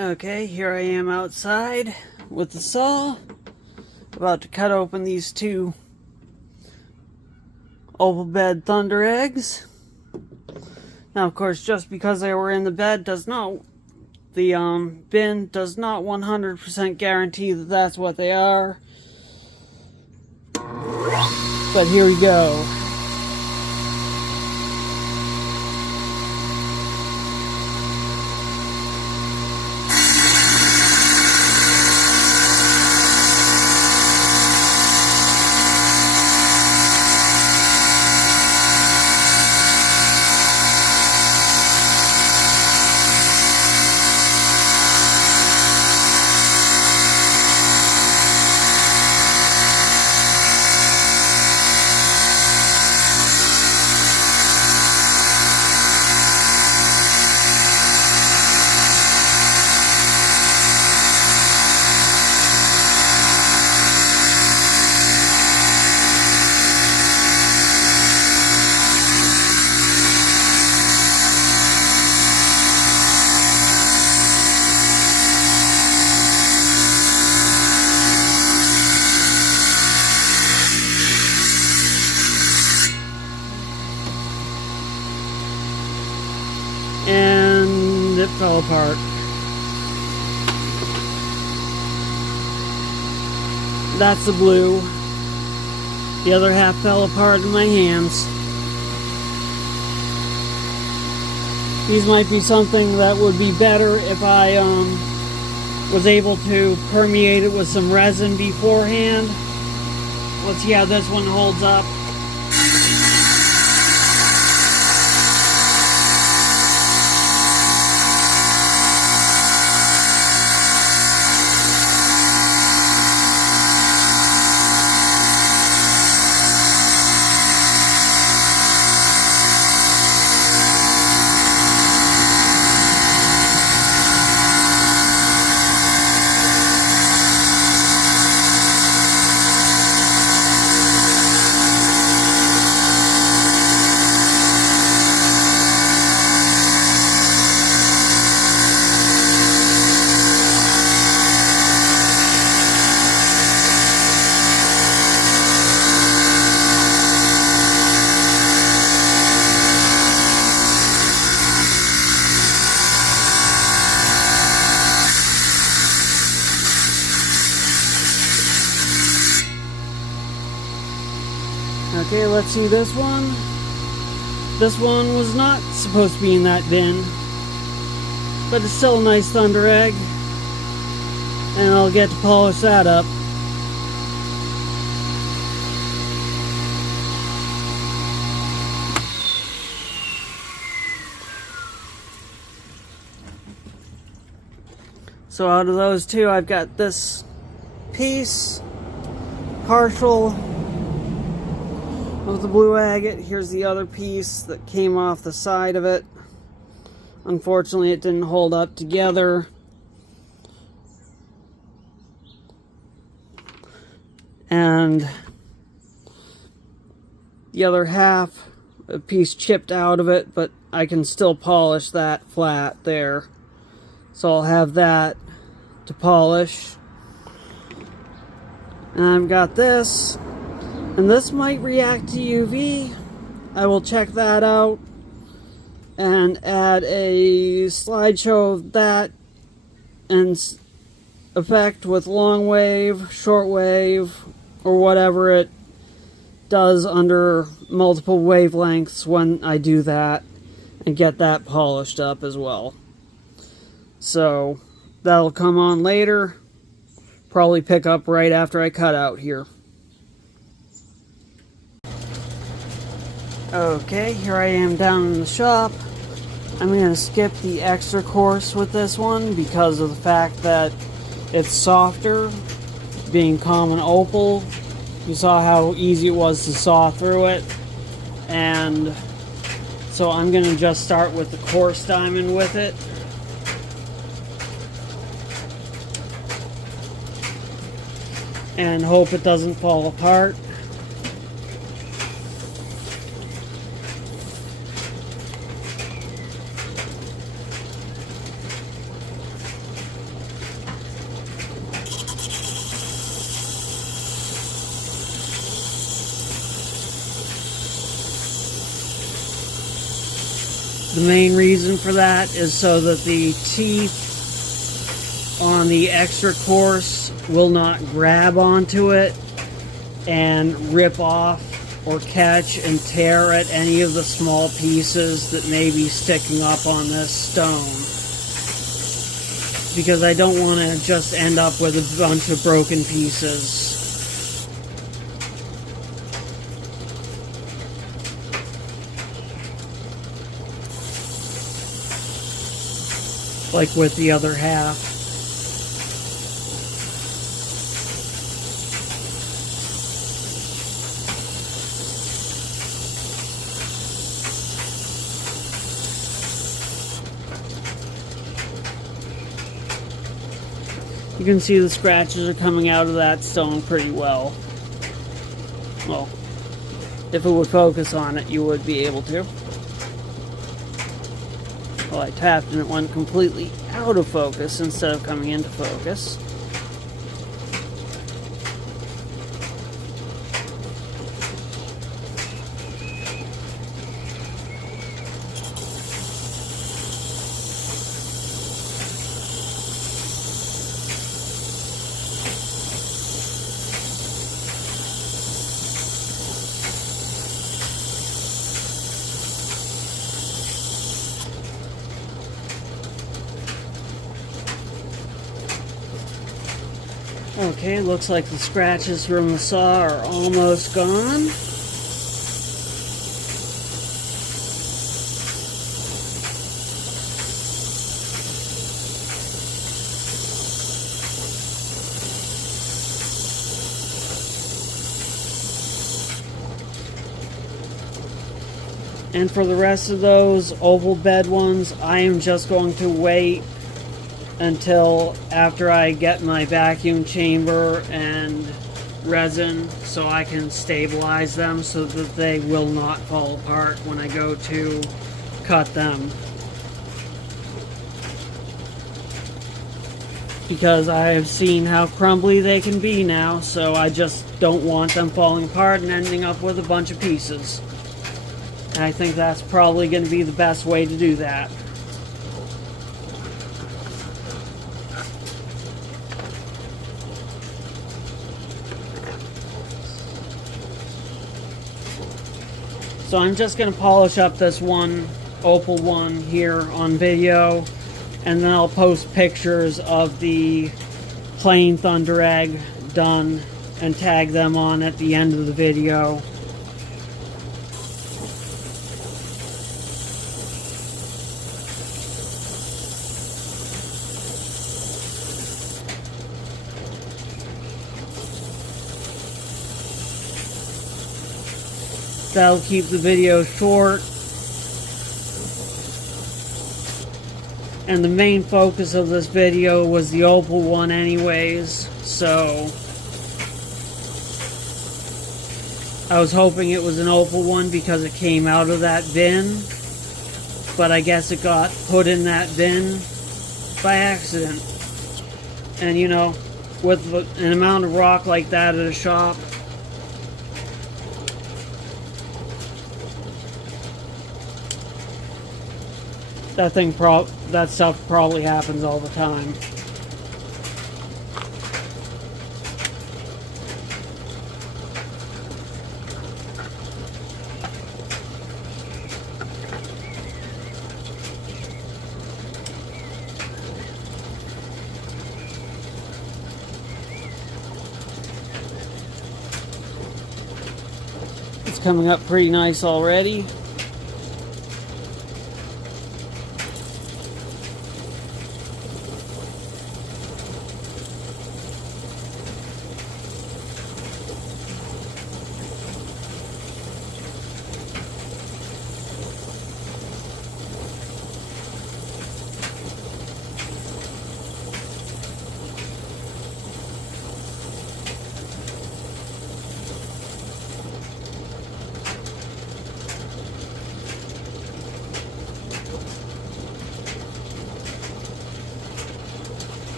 Okay, here I am outside with the saw, about to cut open these two Opal bed thunder eggs. Now, of course, just because they were in the bed does not, the bin does not 100% guarantee that that's what they are. But here we go. And it fell apart. That's the blue. The other half fell apart in my hands. These might be something that would be better if I was able to permeate it with some resin beforehand. Let's see how this one holds up. Okay, let's see this one. This one was not supposed to be in that bin, but it's still a nice thunder egg, and I'll get to polish that up. So out of those two, I've got this piece, partial of the blue agate. Here's the other piece that came off the side of it. Unfortunately, it didn't hold up together. And the other half, a piece chipped out of it, but I can still polish that flat there. So I'll have that to polish. And I've got this. And this might react to UV. I will check that out and add a slideshow of that and effect with longwave, shortwave, or whatever it does under multiple wavelengths when I do that, and get that polished up as well. So that'll come on later. Probably pick up right after I cut out here. Okay, here I am down in the shop. I'm going to skip the extra course with this one because of the fact that it's softer, being common opal. You saw how easy it was to saw through it. And so I'm going to just start with the coarse diamond with it. And hope it doesn't fall apart. The main reason for that is so that the teeth on the extra course will not grab onto it and rip off or catch and tear at any of the small pieces that may be sticking up on this stone. Because I don't want to just end up with a bunch of broken pieces. Like with the other half. You can see the scratches are coming out of that stone pretty well. Well, if it would focus on it, you would be able to. Well, I tapped and it went completely out of focus instead of coming into focus. Okay, looks like the scratches from the saw are almost gone. And for the rest of those oval bed ones, I am just going to wait until after I get my vacuum chamber and resin so I can stabilize them so that they will not fall apart when I go to cut them. Because I have seen how crumbly they can be now, so I just don't want them falling apart and ending up with a bunch of pieces. And I think that's probably going to be the best way to do that. So I'm just going to polish up this one Opal one here on video, and then I'll post pictures of the plain thunder egg done and tag them on at the end of the video. That'll keep the video short. And the main focus of this video was the Opal one anyways, so I was hoping it was an Opal one because it came out of that bin, but I guess it got put in that bin by accident. And you know, with an amount of rock like that at a shop, that stuff probably happens all the time. It's coming up pretty nice already.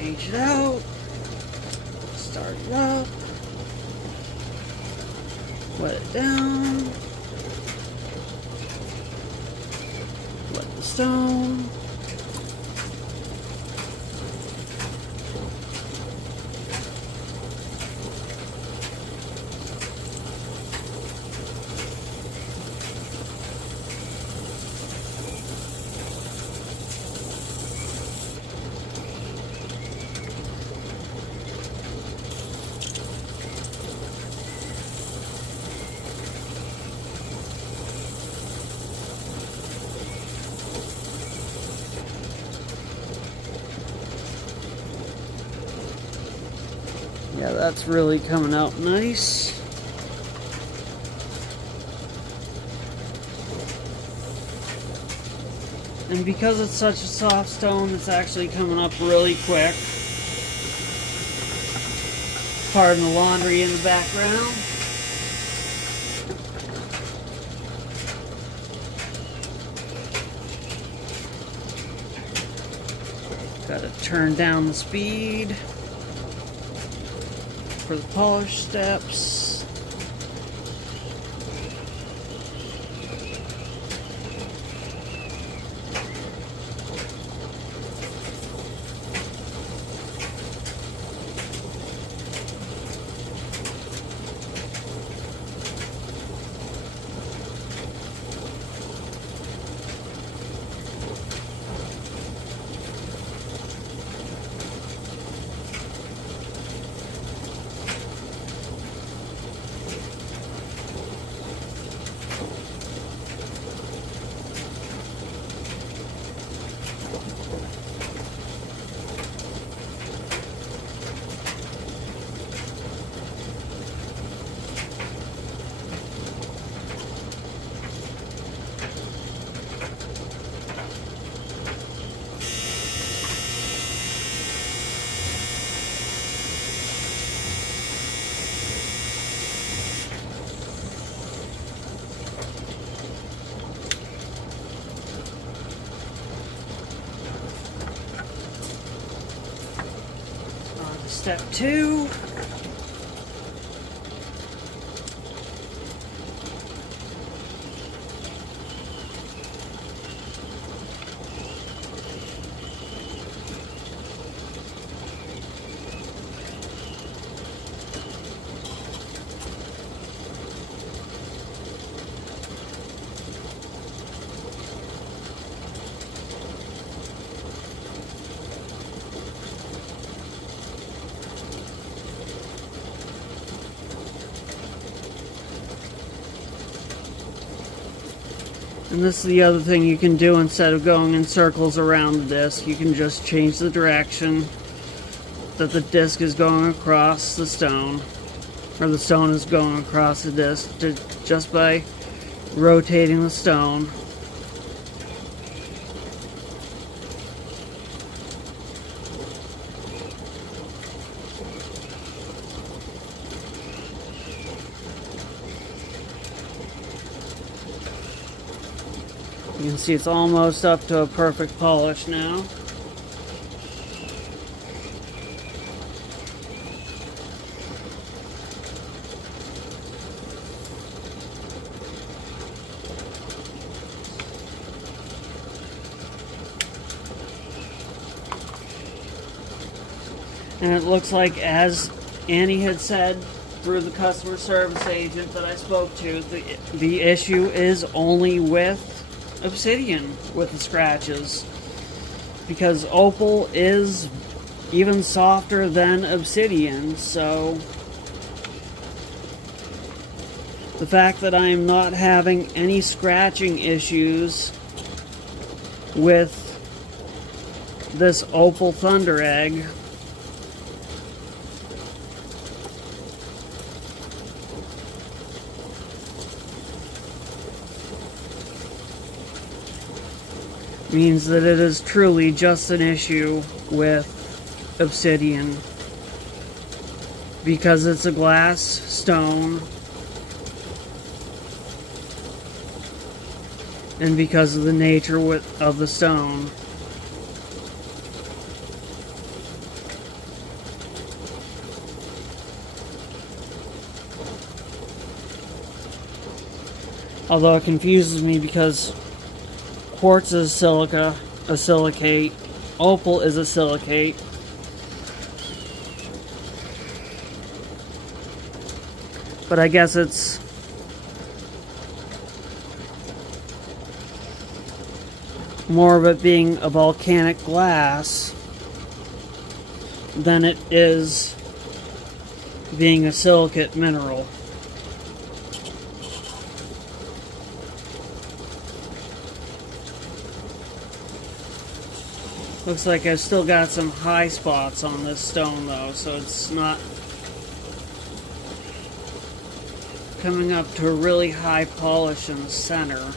change it out, start it up, let it down, let the stone. Yeah, that's really coming out nice. And because it's such a soft stone, it's actually coming up really quick. Pardon the laundry in the background. Gotta turn down the speed for the polish steps. Step 2. And this is the other thing you can do instead of going in circles around the disc. You can just change the direction that the disc is going across the stone, or the stone is going across the disc, just by rotating the stone. You can see it's almost up to a perfect polish now. And it looks like, as Annie had said through the customer service agent that I spoke to, the issue is only with obsidian with the scratches, because opal is even softer than obsidian. So the fact that I am not having any scratching issues with this opal thunder egg means that it is truly just an issue with obsidian, because it's a glass stone and because of the nature of the stone. Although it confuses me because quartz is silica, a silicate, opal is a silicate. But I guess it's more of it being a volcanic glass than it is being a silicate mineral. Looks like I've still got some high spots on this stone though, so it's not coming up to a really high polish in the center.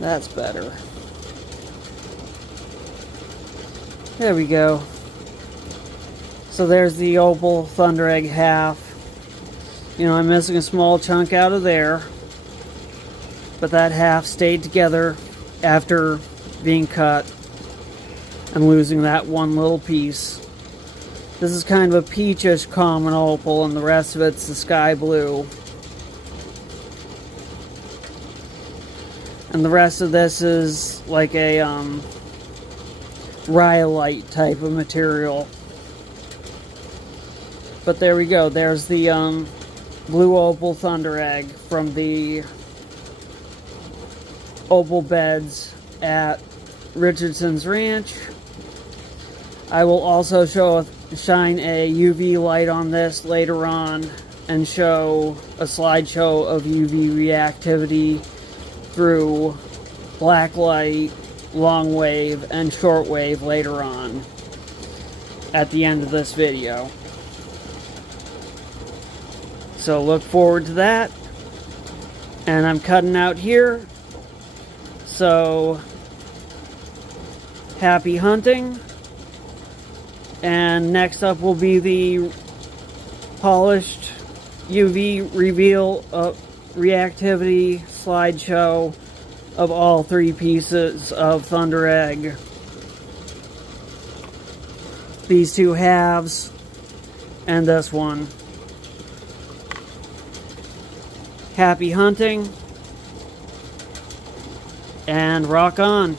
That's better. There we go. So there's the opal thunder egg half. You know, I'm missing a small chunk out of there, but that half stayed together after being cut and losing that one little piece. This is kind of a peachish common opal, and the rest of it's the sky blue. And the rest of this is like a rhyolite type of material. But there we go. There's the blue opal thunder egg from the opal beds at Richardson's ranch. I will also shine a UV light on this later on and show a slideshow of UV reactivity through blacklight, longwave, and shortwave later on at the end of this video. So look forward to that. And I'm cutting out here. So happy hunting. And next up will be the polished UV reveal reactivity slideshow of all three pieces of thunder egg. These two halves and this one. Happy hunting and rock on.